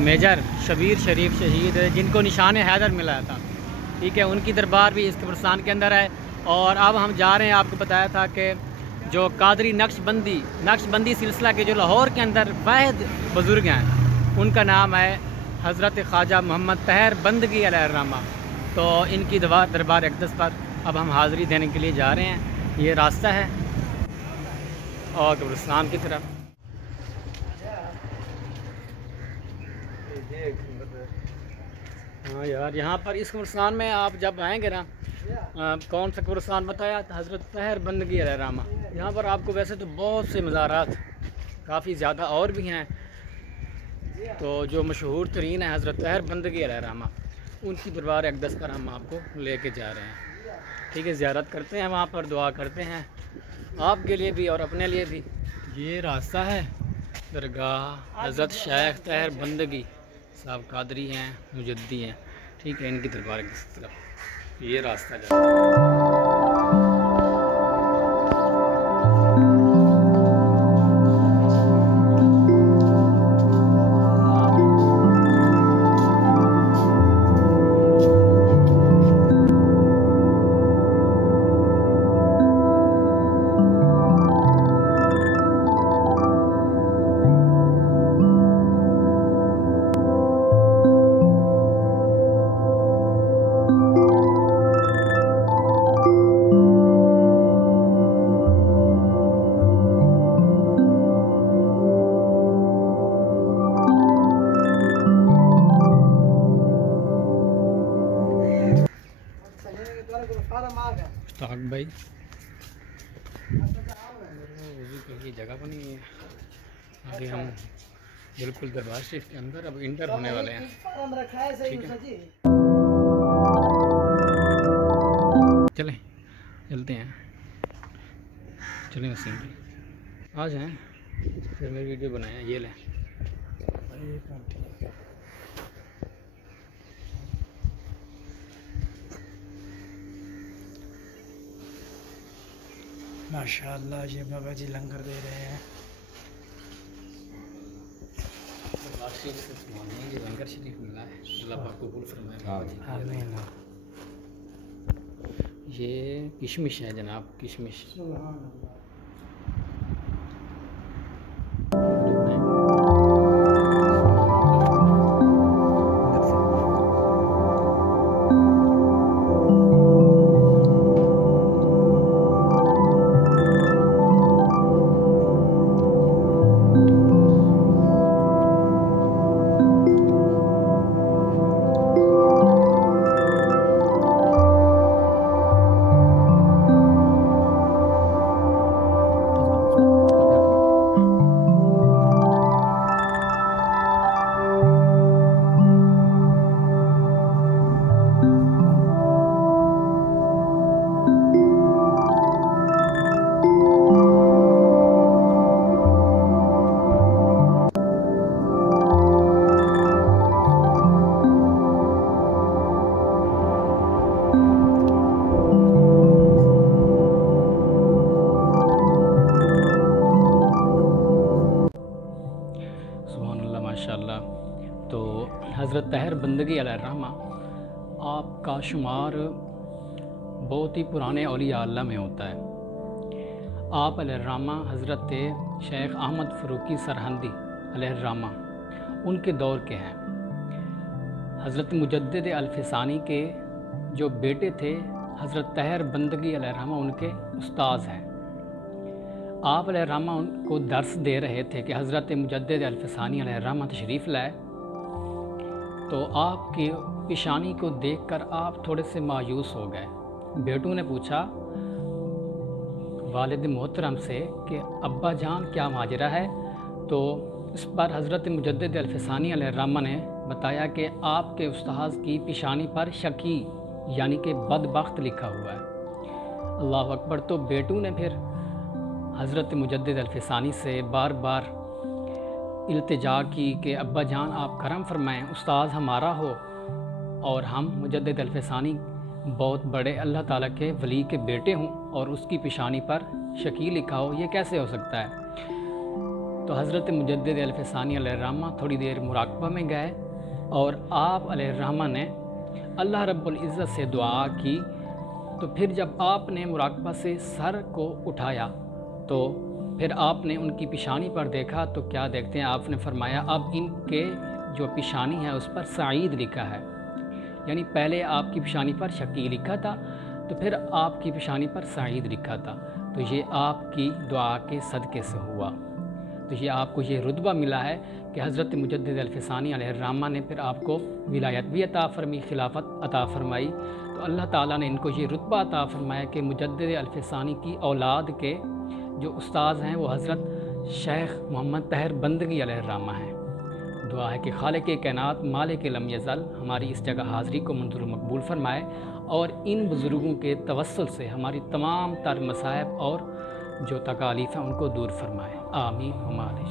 Major Shabir शरीफ शहीद जिनको निशान हैदर मिला था, ठीक है, उनकी दरबार भी इस कब्रिस्तान के अंदर है। और अब हम जा रहे हैं, आपको बताया था कि जो कादरी नक्शबंदी सिलसिला के जो लाहौर के अंदर वाहिद बुज़ुर्ग हैं, उनका नाम है हज़रत ख्वाजा मोहम्मद तहर बंदगी अलैहिर्रहमा। तो इनकी दरबार अक़दस पर अब हम हाज़िरी देने के लिए जा रहे हैं। ये रास्ता है और कब्रिस्तान की तरफ। हाँ यार, यहाँ पर इस कब्रिस्तान में आप जब आएंगे ना, कौन सा कब्रिस्तान बताया, हज़रत तहर बंदगी अलैहिर्रहमा। यहाँ पर आपको वैसे तो बहुत से मज़ारात काफ़ी ज़्यादा और भी हैं, तो जो मशहूर तरीन है हज़रत तहर बंदगी अलैहिर्रहमा, उनकी दरबार अक़दस पर हम आपको लेके जा रहे हैं। ठीक है, ज़ियारत करते हैं, वहाँ पर दुआ करते हैं आपके लिए भी और अपने लिए भी। ये रास्ता है दरगाह हज़रत शेख तहर बंदगी साहब, कादरी हैं, मुजद्दी हैं, ठीक है, इनकी दरबार अक़दस की तरफ ये रास्ता जाता है। मुश्ताक भाई, वज़ू के लिए जगह बनी है। आगे हम बिल्कुल दरबार शरीफ के अंदर अब इंटर होने वाले हैं, ठीक है। चलें, चलते हैं, चलें वसीम भाई, आ जाएँ, फिर मेरी वीडियो बनाएं। ये लें, माशाअल्लाह, ये बाबा जी लंगर दे रहे हैं। ये लंगर शरीफ मिला है, अल्लाह पाक कबूल फरमाए। आमीन। ये किशमिश है जनाब, किशमिश। माशाअल्लाह। तो हज़रत तहर बंदगी अलैहिर्रहमा आपका शुमार बहुत ही पुराने औलिया अल्लाह में होता है। आप अलैहिर्रहमा हज़रत शेख अहमद फ़रूकी सरहंदी अलैहिर्रहमा उनके दौर के हैं। हज़रत मुजद्दिद अल-फ़सानी के जो बेटे थे हज़रत तहर बंदगी अलैहिर्रहमा उनके उस्ताद हैं। आप अलैहिर्रहमा उनको दर्स दे रहे थे कि हज़रत मुजद्दिद अल-फ़सानी अलैहिर्रहमा तशरीफ़ लाए, तो आपकी पेशानी को देखकर आप थोड़े से मायूस हो गए। बेटों ने पूछा वालिद मोहतरम से कि अब्बा जान क्या माजरा है। तो इस पर हज़रत मुजद्दिद अल-फ़सानी अलैहिर्रहमा ने बताया कि आपके उस्ताद की पेशानी पर शकी यानी कि बदबख्त लिखा हुआ है। अल्लाह अकबर। तो बेटों ने फिर हज़रत मुजद्दिद अल-फ़सानी से बार बार इल्तिजा की कि अब्बा जान आप करम फरमाएँ, उस्ताद हमारा हो और हम मुजद्दिद अल-फ़सानी बहुत बड़े अल्लाह ताला के वली के बेटे हों और उसकी पेशानी पर शकी लिखा हो, ये कैसे हो सकता है। तो हज़रत मुजद्दिद अल्फ़सानी अलैहिर्रहमा थोड़ी देर मुराक़बा में गए और आप अलैहिर्रहमा ने अल्लाह रब्बुल इज़्ज़त से दुआ की। तो फिर जब आपने मुराक़बा से सर को उठाया तो फिर आपने उनकी पेशानी पर देखा तो क्या देखते हैं, आपने फरमाया अब इनके जो पेशानी है उस पर सईद लिखा है। यानी पहले आपकी पेशानी पर शकी लिखा था तो फिर आपकी पेशानी पर सईद लिखा था। तो ये आपकी दुआ के सदक़े से हुआ। तो ये आपको ये रुतबा मिला है कि हज़रत मुजद्दिद अल्फ़सानी अलैहिर्रहमा ने फिर आपको विलायत भी अता फरमाई, खिलाफत अता फरमाई। तो अल्लाह ताला ने इनको ये रुतबा अता फरमाया कि मुजद्दिद अल्फ़सानी की औलाद के जो उस्ताद हैं वो हज़रत शेख मोहम्मद तहर बंदगी अलैहिर्रहमा हैं। दुआ है कि खालिक कायनात मालिक लम यज़ल हमारी इस जगह हाज़री को मंजूर मकबूल फरमाए और इन बुज़ुर्गों के तवस्सुल से हमारी तमाम तर मसाइब और जो तकालीफ़ हैं उनको दूर फरमाए। आमीन हमारे।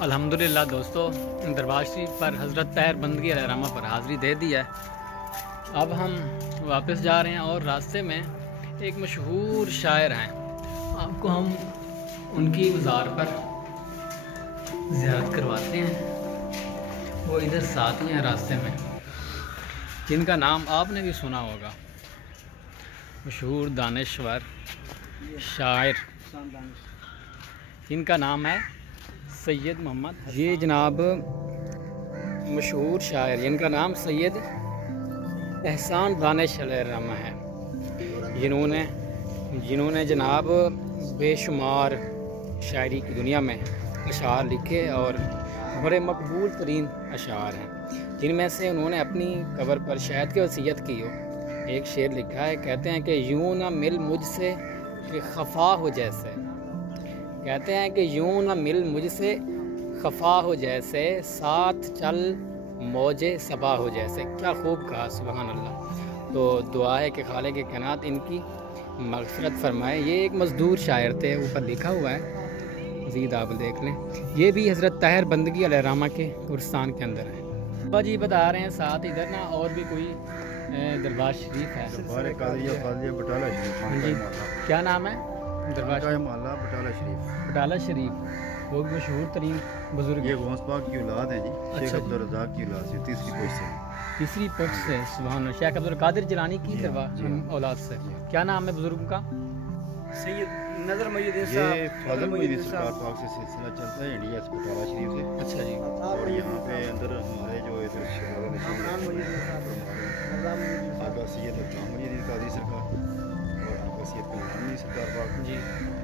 अल्हम्दुलिल्लाह दोस्तों, दरबार शरीफ पर हज़रत तहर बंदगी अलैहिर्रहमा पर हाज़री दे दी है। अब हम वापस जा रहे हैं और रास्ते में एक मशहूर शायर हैं, आपको हम उनकी मज़ार पर ज़ियारत करवाते हैं। वो इधर साथ ही हैं रास्ते में, जिनका नाम आपने भी सुना होगा, मशहूर दानिश्वर शायर, इनका नाम है सैयद मोहम्मद। ये जनाब मशहूर शायर, इनका नाम सैयद एहसान दानिश अलैहिर्रहमा है, जिन्होंने जनाब बेशुमार शायरी की दुनिया में अशार लिखे और बड़े मकबूल तरीन अशार हैं, जिनमें से उन्होंने अपनी कब्र पर शायद की वसीयत की हो। एक शेर लिखा है, कहते हैं कि यूँ ना मिल मुझसे कि खफा हो जैसे, कहते हैं कि यूँ ना मिल मुझसे खफा हो जैसे, साथ चल मौजे सबा हो जैसे। क्या खूब कहा, सुभान अल्लाह। तो दुआ है कि खालिक कायनात इनकी मग़फ़िरत फरमाए। ये एक मज़दूर शायर थे, ऊपर लिखा हुआ है, मज़ीद आप देख लें। ये भी हज़रत तहर बंदगी अलैहिर्रहमा के गुरस्तान के अंदर है। बाबा जी बता रहे हैं साथ इधर ना और भी कोई दरबार शरीफ है। बटाला शरीफ जी, क्या नाम है? दरबार बटाला शरीफ, वो भी मशहूर तरीन बुजुर्ग। ये गौस पाक की औलाद है जी, शेख अब्दुल रज़ाक की औलाद से, तीसरी पुश्त से। सुभान अल्लाह। शेख अब्दुल कादिर जिलानी की दरबार औलाद से। क्या नाम है बुजुर्ग का? सैयद नज़र मुहीद्दीन ये फाज़िल मुहीद्दीन सरकार पाक से सिलसिला चलता है इंडिया से, बटाला शरीफ से। अच्छा जी। और यहाँ पे अंदर हमारे जो इधर आका सैयद अब्दुल मुहीद्दीन कादरी सरकार और आका सैयद कल्याण मुहीद्दीन सरकार पाक जी,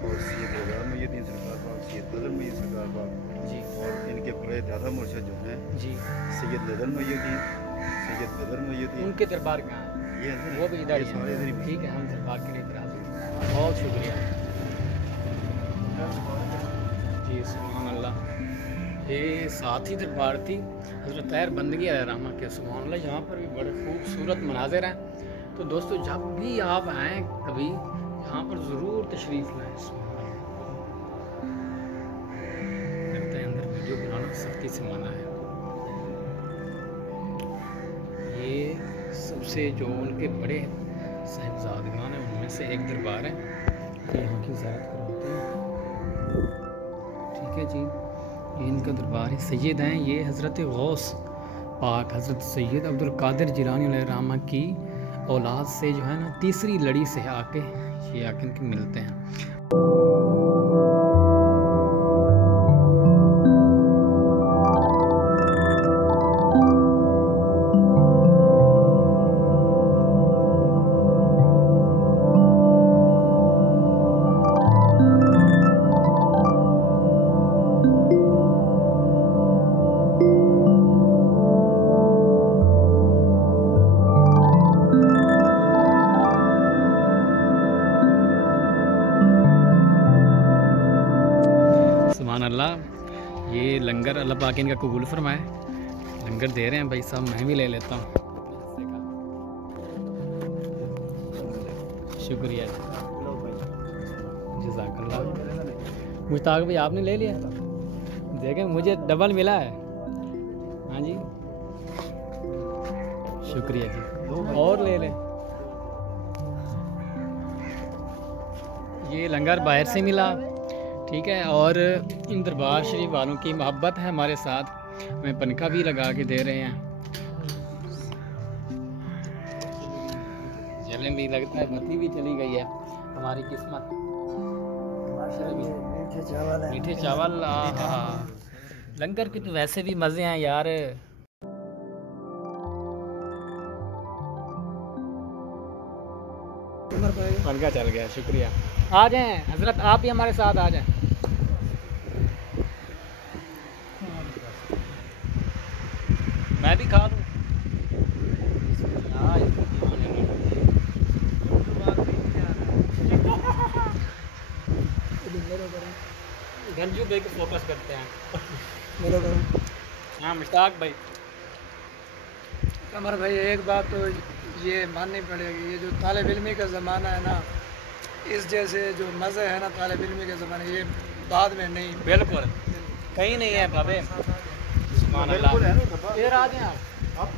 और सैयद रज़ा मुहीद्दीन सरकार पाक, सैयद बदर मुहीद्दीन सरकार पाक जी, और इनके बड़े दादा मुर्शद जो हैं जी, सैयद नज़र मुहीद्दीन, सैयद बदर मुहीद्दीन, उनके दरबार कहाँ है? ये अंदर वो भी इधर ये सारे इधर ही। ठीक है, हम दरबार के लिए इधर हाजिर हैं। बहुत शुक्रिया जी, सुभान अल्लाह। ये साथ ही दरबार थी हज़रत तहर बंदगी अलैहिर्रहमा के। सुभान अल्लाह, यहाँ पर भी बड़े खूबसूरत मनाज़िर हैं। तो दोस्तों, जब भी आप आएँ कभी यहाँ पर ज़रूर तशरीफ़ लाएँ। लगता है अंदर वीडियो बनाना सख्ती से मना है। ये सबसे जो उनके बड़े साहिबजादगान हैं उनमें से एक दरबार है, कि यहाँ की ज़ियारत करवाते हैं। ठीक है जी, ये इनका दरबार है। सैयद हैं ये हज़रत गौस पाक हज़रत सैयद अब्दुल कादिर जिलानी अलैहिर्रहमा की औलाद से जो है ना तीसरी लड़ी से आके ये आके इनके मिलते हैं। अल्लाह, ये लंगर अल्लाह पाक इनका कबूल फरमाए। लंगर दे रहे हैं भाई साहब, मैं भी ले लेता हूँ। शुक्रिया जज़ाकल्लाह। मुश्ताक भाई आपने ले लिया? देखें मुझे डबल मिला है। हाँ जी, शुक्रिया जी, और ले लें। ये लंगर बाहर से मिला, ठीक है। और इन दरबार शरीफ वालों की मोहब्बत है हमारे साथ, हमें पंखा भी लगा के दे रहे हैं। चलें भी लगता है बत्ती भी चली गई है, हमारी किस्मत। मीठे चावल लंगर के तो वैसे भी मज़े हैं यार। पंखा चल गया, शुक्रिया। आ जाएं हजरत, आप भी हमारे साथ आ जाएं। मैं भी खा लूँ। गंजू भाई को फोकस करते हैं। हाँ मुश्ताक भाई। कमर भाई एक बात तो ये माननी पड़ेगी, ये जो तालिब इल्मी का ज़माना है ना, इस जैसे जो मज़े है ना तालिब इल्मी के ज़माने, ये बाद में नहीं, बिल्कुल कहीं नहीं है भाभी। सुभान अल्लाह। ये आ जाएं आप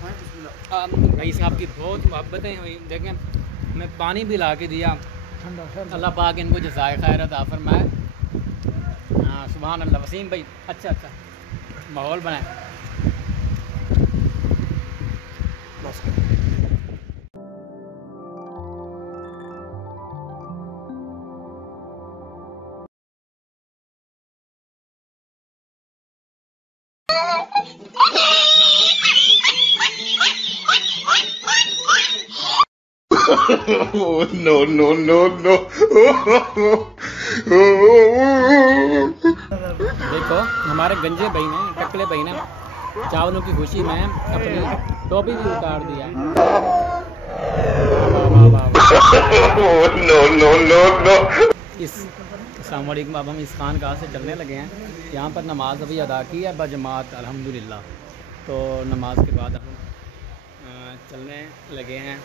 भाई साहब की बहुत मोहब्बतें हुई। देखें मैं पानी भी ला के दिया, अल्लाह पाक इनको जज़ाए खैर अता फरमाए। हाँ सुभान अल्लाह। वसीम भाई अच्छा माहौल बनाए। No. देखो हमारे गंजे भाई ने, टकले भाई ने चावलों की खुशी में अपनी टोपी भी उतार दिया। No. अस्सलाम वालेकुम। अब हम इस खानकाह से चलने लगे हैं। यहाँ पर नमाज अभी अदा की है बजमात अल्हम्दुलिल्लाह। तो नमाज के बाद हम चलने लगे हैं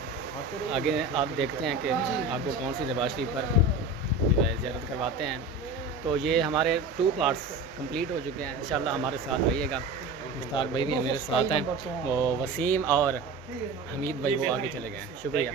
आगे। आप देखते हैं कि आपको कौन सी दरबार शरीफ पर जो है ज़ियारत करवाते हैं। तो ये हमारे 2 पार्ट्स कंप्लीट हो चुके हैं। इंशाल्लाह हमारे साथ रहिएगा। मुश्ताक भाई भी मेरे साथ हैं, वो वसीम और हमीद भाई वो आगे चले गए हैं। शुक्रिया।